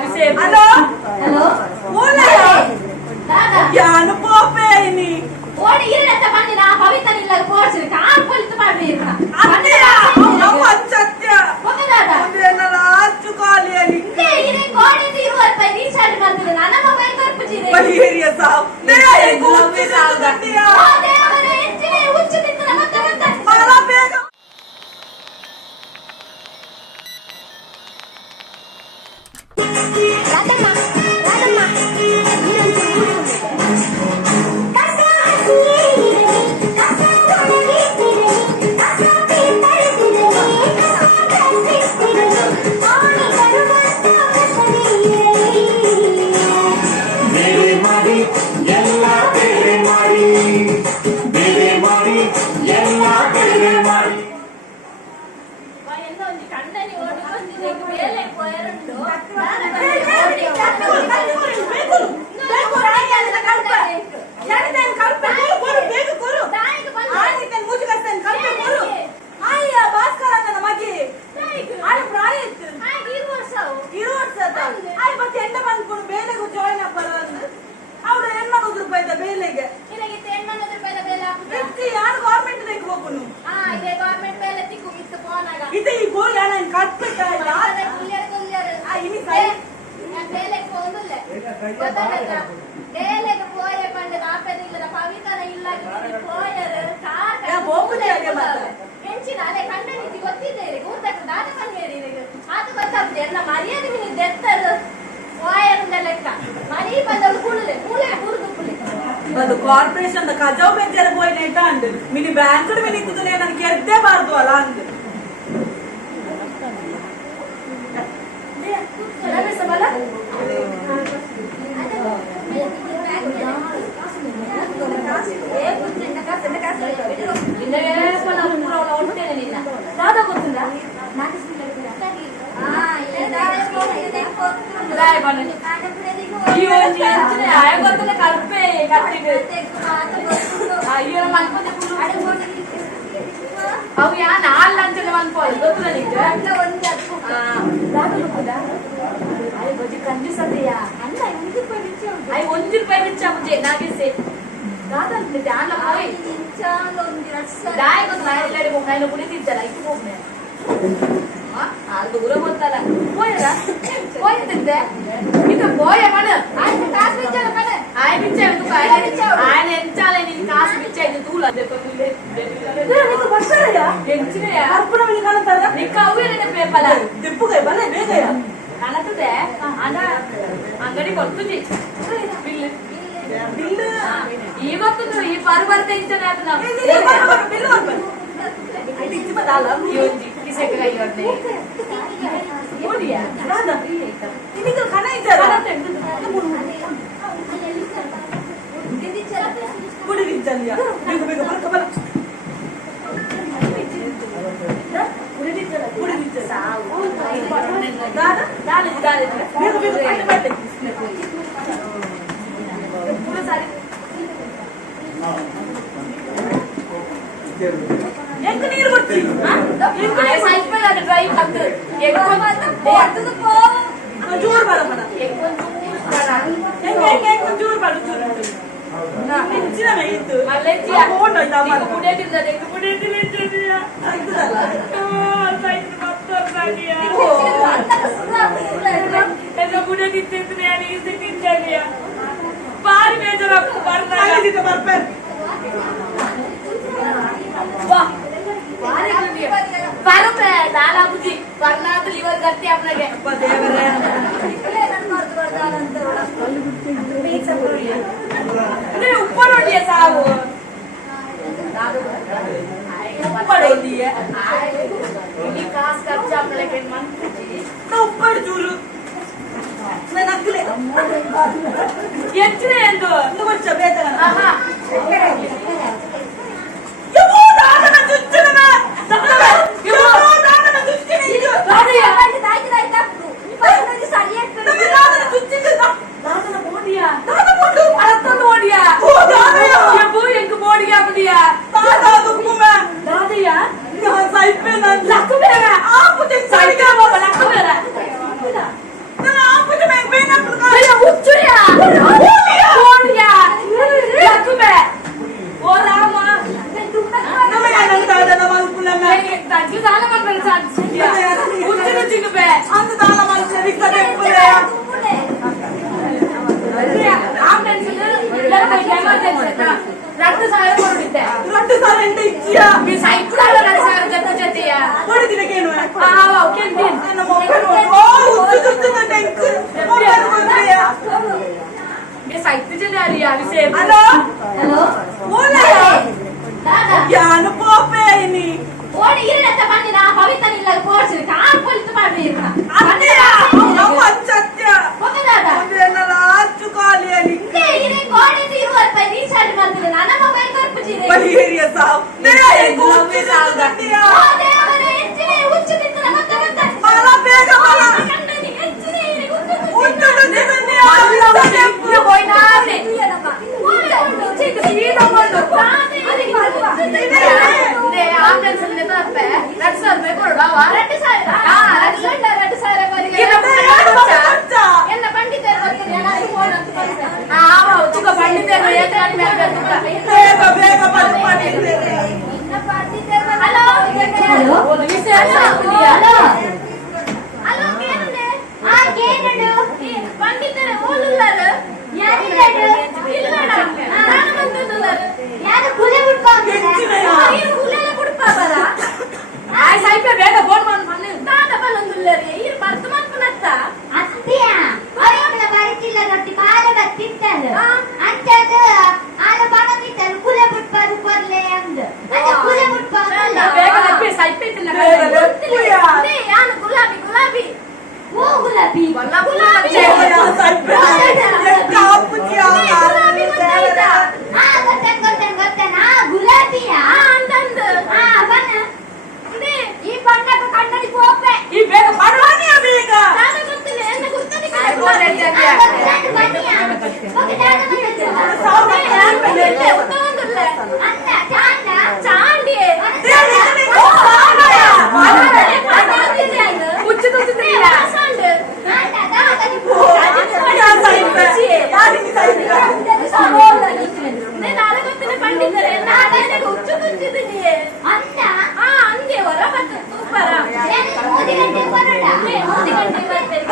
Halo? Halo? Boleh ya? Jangan pope ini. ಓಡಿ ಇರತ್ತ ಬಂದಿನ ಪವಿತ್ರ ಇಲ್ಲ ಕೋರ್ಸ್ ಕಾಲ್ ಪೊಲಿತ ಮಾಡ್ಬೇಕ ಅತ್ತೆಯ ಅಮ್ಮ ಸತ್ಯ ಹೋಗದಾದ ಒಂದೇನಲ್ಲ ಅಚ್ಚು ಕಾಲಿಯಲ್ಲಿ ಇರೆ ಕೋಡಿ 20 ರೂಪಾಯಿ ರೀಚಾರ್ಜ್ ಮಾಡ್ತಿದ್ದೆ ನನ್ನ ಮೊಬೈಲ್ ಕೊರ್ಪುಜಿರೆ ಬಲಿ ಏರಿಯಾ ಸಾವ್ ನೇ ಕೂತಿ ಸಾಲ್ಗಟ್ಟಿಯ ಓ ದೇವರೇ ಹೆಚ್ಚಿನ ಹುಚ್ಚು ತಿಂತನ ಮತ್ತೆ ಮಾಲ ಬೇಗ ಅದು ಕಾರ್ಪೊರೇಷನ್ ಕಜಾವ್ ಬೆಂಚರ ಹೋಯ್ನೇಟ ಅಂದ್ ಮಿನಿ ಬ್ಯಾಂಕ್ ಮಿನಿ ಕುದುಲೆ ನನಗೆ ಎದ್ದೇ ಬಾರ್ದು ಅಲ್ಲ ಅಂದ್ ಅವು ಯಾ ನಾಲ್ ಅಂಚನೆ ಅನ್ಕೊಳ್ಳಿ ಗೊತ್ತಿಲ್ಲ ನಿಂಗೆ ಕಂಜೂಸತೆಯಾ ಅಲ್ಲ 1 ರೂಪಾಯಿ ರಿಚ್ ಐ 1 ರೂಪಾಯಿ ರಿಚ್ ಮುझे ನಾಗೆ से ದಾದಂತೆ ದಾನ ಹೋಯ್ ಇಂಚಾಲ ಒಂದಿ ರಸ ದಾಯ ಗೊತ್ತಲ್ಲ ಎಲ್ಲರಿಗೆ ಹೋಗೈನ ಕುಡಿತಿದ್ದಲ್ಲ ಇದು ಹೋಗ್ನೆ ಆ ದೂರ ಗೊತ್ತಲ್ಲ ಹೋಯರ ಹೋಯ್ತಿದ್ದೆ ಇದು ಹೋಯ ಮನ ಆಯ್ತು ಕಾಸು ಬಿಚ್ಚಲ ಕಡೆ ಆಯ್ ಬಿಚ್ಚೆ ಇದು ಕಾಯ ಆಯ್ ಎಂಚಾಲ ನಿನ್ ಕಾಸು ಬಿಚ್ಚೆ ಇದು ತೂಲ ಅದಕ್ಕೆ ನೀನು ಬರ್ತಾರಯ್ಯ ಹೆಂಚಿನೆಯ ಅರ್ಪಣ ಮಿನಿ ಕಾಣುತ್ತಾರ ನಿಕ್ಕ ಅವೇನೆ ಪೇಪಲ ದಿಪ್ಪುಗೆ ಬಲೆ ಬೇಗಯ್ಯ ಕಾಣುತ್ತದೆ ಅಣ್ಣ ಅಂಗಡಿ ಕೊಡ್ತೀನಿ ಬಿಲ್ ಇವತ್ತು ಈ ಪರ್ವತ ಇಂಚನೆ ಅದು ನಾವು ಬಿಲ್ ಬರ್ಬೇಕು ಐದು ಇಚ್ಚಿ ಬದಲ್ಲ ಯೋಜಿ ಕಿಸೆಕ ಯೋಜನೆ ಓಡಿಯಾ ರಾಧ ನಿಮಗೆ ಕಣ ಇದ್ದಾರ ಕುಡಿ ನಿಂಚಲ್ಯ ಬೇಗ ಬೇಗ ಬರ್ಕ ಬಲ ಕುಡಿ ನಿಂಚ ಸಾವು ರಾಧ ದಾಲೆ ದಾಲೆ ಬೇಗ ಬೇಗ ಪಟ್ಟ ಪಟ್ಟೆ ಪೂರ ಸಾರಿ ಎಂಕ ನೀರು ಬರ್ತಿ ಎಂಕ ಸೈಕಲ್ ಅದು ಡ್ರೈವ್ ಆಗ್ತದೆ ಎಂಕ ಪೋ ಜೋರ್ ಬಾರ ಮನ ಎಂಕ ಜೋರ್ ಬಾರ ಜೋರ್ ಹೆಚ್ಚಿನ ಇತ್ತು ಮಲ್ಲೆಜ್ಜಿ ಫೋಟೋ ಆಯ್ತಾ ಮಾಡ ಕುಡಿಯದಿಲ್ಲ ಎಂಕ ಕುಡಿಯದಿಲ್ಲ ಇದ್ದಲ್ಲ ಆಯ್ತದಲ್ಲ ಸೈಕಲ್ ಮತ್ತೊಂದು ಸಾರಿಯಾ ಎಲ್ಲ ಕುಡಿಯದಿದ್ದರೆ ಯಾರಿಗೆ ಸಿಕ್ಕಿದ್ದಲ್ಲ ಬಾರಿ ಬೇಜಾರಾಗ್ತು ಬರ್ತಾ ಬರ್ಬೇಕು ಬರುತ್ತೆ ದಾಲಾ ಬುದ್ಧಿ ಬರ್ನಾದ ಲಿವರ್ ಗಟ್ಟಿ ಅವನಿಗೆ ಉಪ್ಪರೊಡಿಯ ಸಾವು ಉಪ್ಪರೊಡಿಯ ಕಾಸು ಖರ್ಚು ಅವನಿಗೆ ಉಪ್ಪಡು ಚೂರು ನಕ್ಕಲೆ ಹೆಚ್ಚಿನ ಎಂದು ವರ್ಷ ಬೇತನ Sia. Bisa ikut lah dari saya jatuh ya. Boleh tidak kenu? Oke din. Ana mau kenu. Oh, utu na nengku. Mau ya. Bisa itu je dari ya bisa. Halo? Halo? Boleh. Dada. Ya, anu pope ini. ಓಡಿ ಇರತ್ತ ಬಂದಿನ ಪವಿತ್ರ ಇಲ್ಲ ಕೋರ್ಸಿನ ಕಾಲ್ ಪೊಲಿತು ಮಾಡ್ಬೇಕು ಅತ್ತೆಯ ಅಮ್ಮ ಸತ್ಯ ಹೋಗದಾದ ಒಂದೇನಲ್ಲ ಅಚ್ಚು ಕಾಲಿಯಲ್ಲಿ ಇದೇ ಇರೇ ಕೋಡಿ 20 ರೂಪಾಯಿ ರೀಚಾರ್ಜ್ ಮಾಡ್ತಿದ್ದೆ ನನ್ನ ಮೊಬೈಲ್ ಕೊಟ್ಬಿಟ್ಟಿದೆ ಬಹಿರಿಯ ಸಾವು ದೇಯ ಕೂಚಿ ಸಾಲ್ದಟ್ಟಿಯ ಓ ದೇವರೇ ಹೆಚ್ಚಿನ ಹುಚ್ಚು ತಿಂತನ ಮತ್ತೆ ಮತ್ತೆ ಬಾಲ ಬೇಗ ಬಾಲ ಕಣ್ಣನಿ ಹೆಚ್ಚಿನ ಇರೇ ಉಂಟು ಬಂದಿಯ Dia boy nane. Cik sida mondu. Ne ambulance ne tappe. Raksar me koruda va. ரெண்டு சார் ரெண்டு சார் மாதிரி என்ன பண்டிதர் வந்து எனக்கு போன் ಅಂತ ಕಳಿಸ್ತಾರೆ ಆವ ಉಚ್ಚುಕ ಪಂಡಿತರು ಏತಾಡಿ ಮೇಲೆ ಬೇಗ ಬೇಗ ಬಂದು ಇನ್ನ ಪಂಡಿತರ್ ಹಲೋ ಒಂದು ವಿಷಯ ಹೇಳ್ತಿದ್ಯಾ ಹಲೋ ಕೇಂದ್ರೆ ಆ ಕೇಂದ್ರು ಪಂಡಿತರು ಓಲುಲ್ಲಾರು ಯಾರಿಲ್ಲಡು ಇಲ್ಲಡ ನಾನು ಬಂದದುಲ್ಲಾರು ಯಾರು ಕುಲೆ ಬಿಡ್ಕೊಂಡು ನೀನು ಕುಲೆಲ್ಲ ಬಿಡ್ಪಾಬರ ಆಯ್ ಸೈಪೆ ಬೇಗ ಫೋನ್ ಮಾಡಿ ಮನೆ ತಾತ ಬಂದುಲ್ಲಾರು ಈ ವರ್ತಮಾನ ಪನತ್ತ ಅತ್ತೆಯ ಅವಳ ಬರಿತಿಲ್ಲ ರೊಟ್ಟಿ ಬಾಲ ಬತ್ತಿತ್ತಲ್ಲ ಅಂತದು ಆಲ ಬಣ ಬಿಟ್ಟರು ಕುಲೆ ಬಿಡ್ಪಾದು ಬರ್ಲೆ ಅಂದು ಅದ ಕುಲೆ ಬಿಡ್ಪಾದು ಬೇಗ ಲಪ್ಪಿ ಸೈಪೆ ತಿನ್ನ ಯಾನು ಗುಲಾಬಿ ಓ ಗುಲಾಬಿ ಗುಲಾಬಿ ಗುಲಾಬಿಯ ಅಂತಂದು ಈ ಬಣ್ಣಕ್ಕೆ ಕಣ್ಣಡಿ ಕೋಪೆ ಈ ಬೇಗ ಬಡವಾನಿಯ ಬೇಗ ನಾನು ಗೊತ್ತಿಲ್ಲ ಎನ್ನ ಗುರ್ತದೆ ಚಾಂಡಿ ಪಂಡಿತರೆ ಹುಚ್ಚು ಕುಂಚಿದ್ದೀನಿ ಅಂದ ಅಂದೆ ಹೊರ ಬತ್ತು ಸೂಪರ 3 ಗಂಟೆ ಬರೋಣ 3 ಗಂಟೆ ಬರ್ಬೇಕು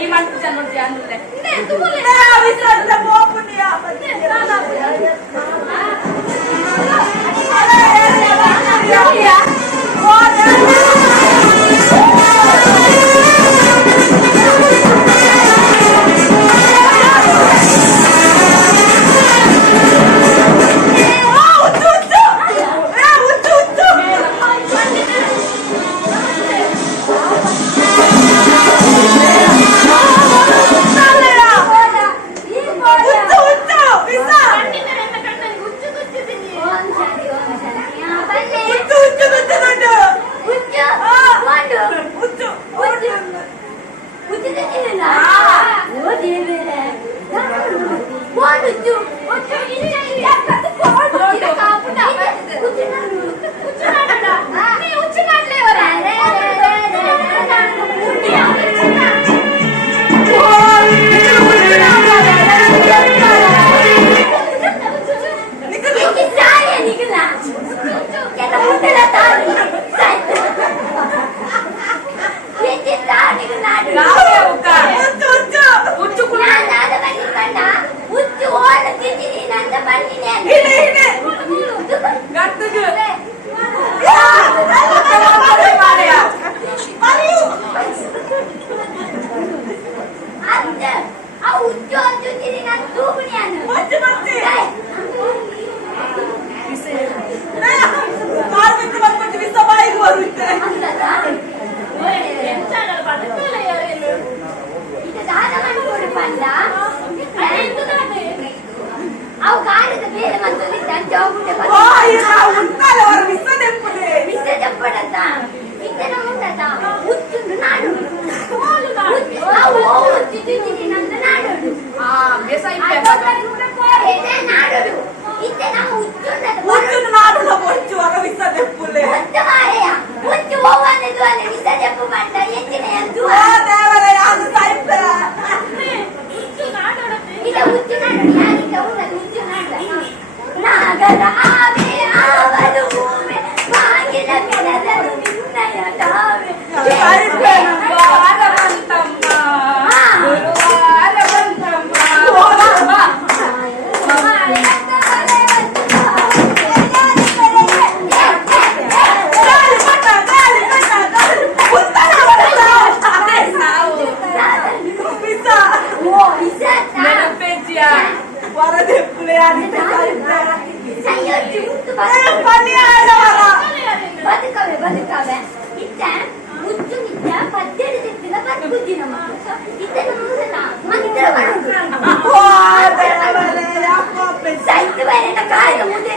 ಈ ಮಂಟು ಜನ್ಮಡ್ತೀಯ ಅಂದ್ರೆ ಹುಚ್ಚು ಕವೆ ಇತ್ತ ಮುಚ್ಚು ನಿತ್ಯ ಪದ್ದೆಡು ತಿತ್ತಿನ ಬರ್ಬುದ್ದಿ ನಮ್ಮ ಇತ್ತ ನಮ್ಮಲ್ಲ ಮಂತ್ರ ಸೈತ್ ಬೇರೆ ಕಾಯ ಮುಂದೆ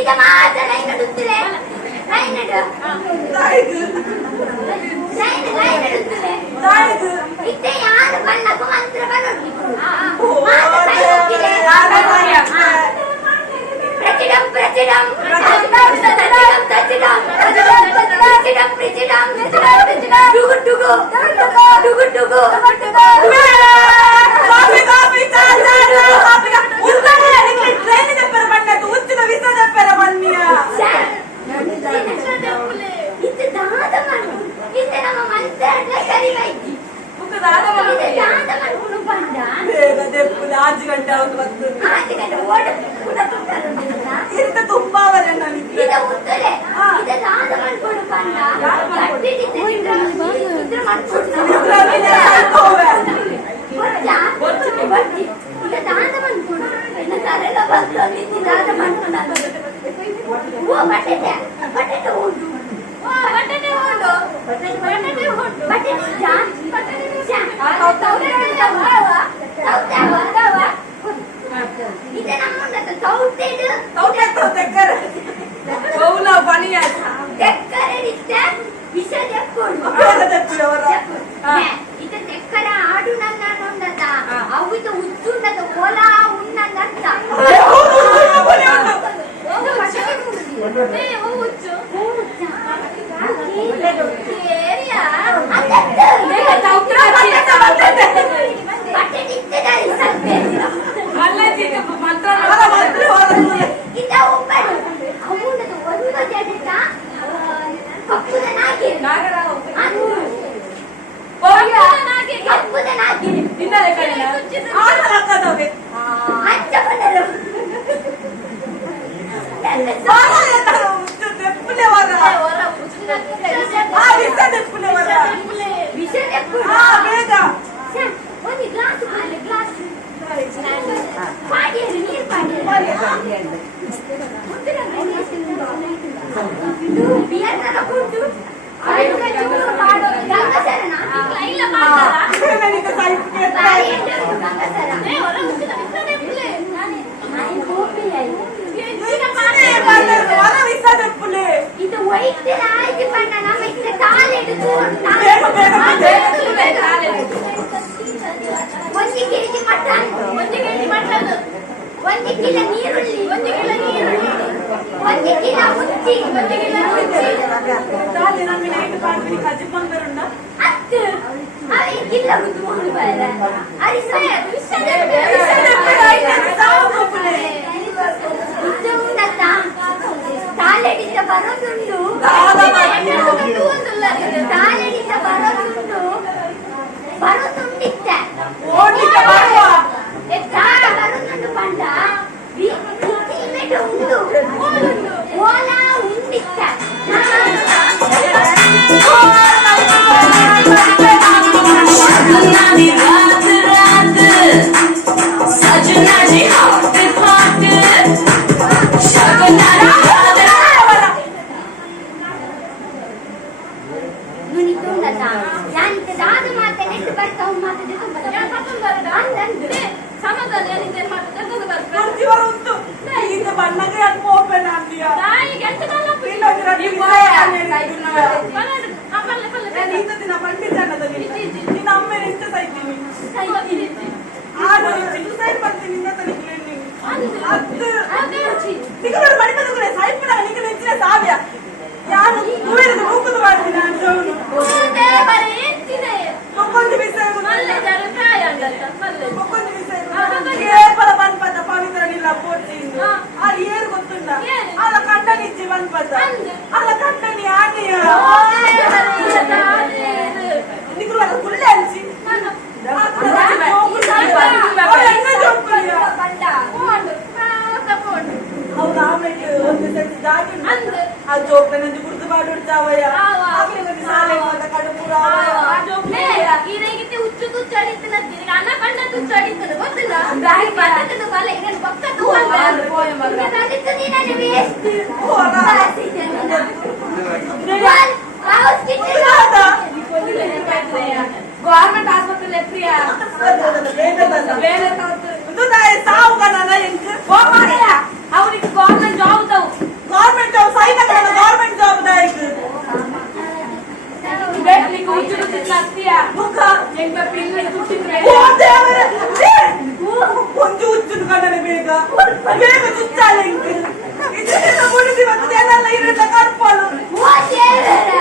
ಇದ ಮಾತ ಲೈನ್ ನಡುತ್ತಿಲೆ ಲೈನ್ ನಡುತ್ತಿಲೆ ಇತ್ತ ಯಾರು ಬಣ್ಣಕ್ಕೂ ಮಂತ್ರ ಬರೋದು ಪ್ರತಿಡಂ ಪ್ರತಿಡಂ ಡುಗು ಡುಗು ಡುಗು ಡುಗು ತುಂಬಾ ఆడు నన్ను ఉండదా అవితో ఉచ్చుండద ఓలా ఉన్నదంట ಇದು ವೈದ್ಯರ ಆಯ್ಕೆ ಬಣ್ಣ ನಮ್ಮ ಇದ್ರೆ ಕಾಲೆಡು ಒಂದು ಕೆಜಿ ಮಟನ್ ಒಂದು ಕಿಲೋ ನೀರುಳ್ಳಿ ಒಂದು ಕಿಲೋ ಮುಚ್ಚಿ ಅవి ಕಿಲೋ ಮುದ್ದು ಬೇಡ ತಾಲೆಡಿಂದ ಬರೋದುಂಟು ತಾಲೆಡಿಂದ ಬರೋದುಂಡಿತ್ತ ಬರೋದುಂಟು ಪಂಡ ಉಂಟು ಓಲ ಉಂಡಿತ್ತ ಗೌರ್ಮೆಂಟ್ ಆಸ್ಪತ್ರೆ ಫ್ರೀಯಾ ಬೇರೆ ಸಾವು ಕಣ ಎಂಕ್ ಅವ್ರಿಗೆ ಗೌರ್ಮೆಂಟ್ ಜಾಬ್ ತಾವು ಗೌರ್ಮೆಂಟ್ ಜಾಬ್ ಸೈನ್ ಗೌರ್ಮೆಂಟ್ ಜಾಬ್ ದಾಯ್ತು ಬೇಟ್ಲಿಕ್ಕೆ ಉಜ್ಜುಡು ತಿನ್ನತ್ತೀಯಾ ಮುಖ ಎಂಗ ಪಿಲ್ಲಿ ತುಟ್ಟಿದ್ರೆ ಓ ದೇವರೇ ಒಂದು ಉಚ್ಚುದು ಕಣ್ಣನೆ ಬೇಗ ಬೇಗ ಚುಚ್ಚಾಲೆ ಇದೆಲ್ಲ ಮುಡಿದಿ ಮತ್ತೆ ಎಲ್ಲ ಇರಲ್ಲ ಕರ್ಪಲು ಓ ದೇವರೇ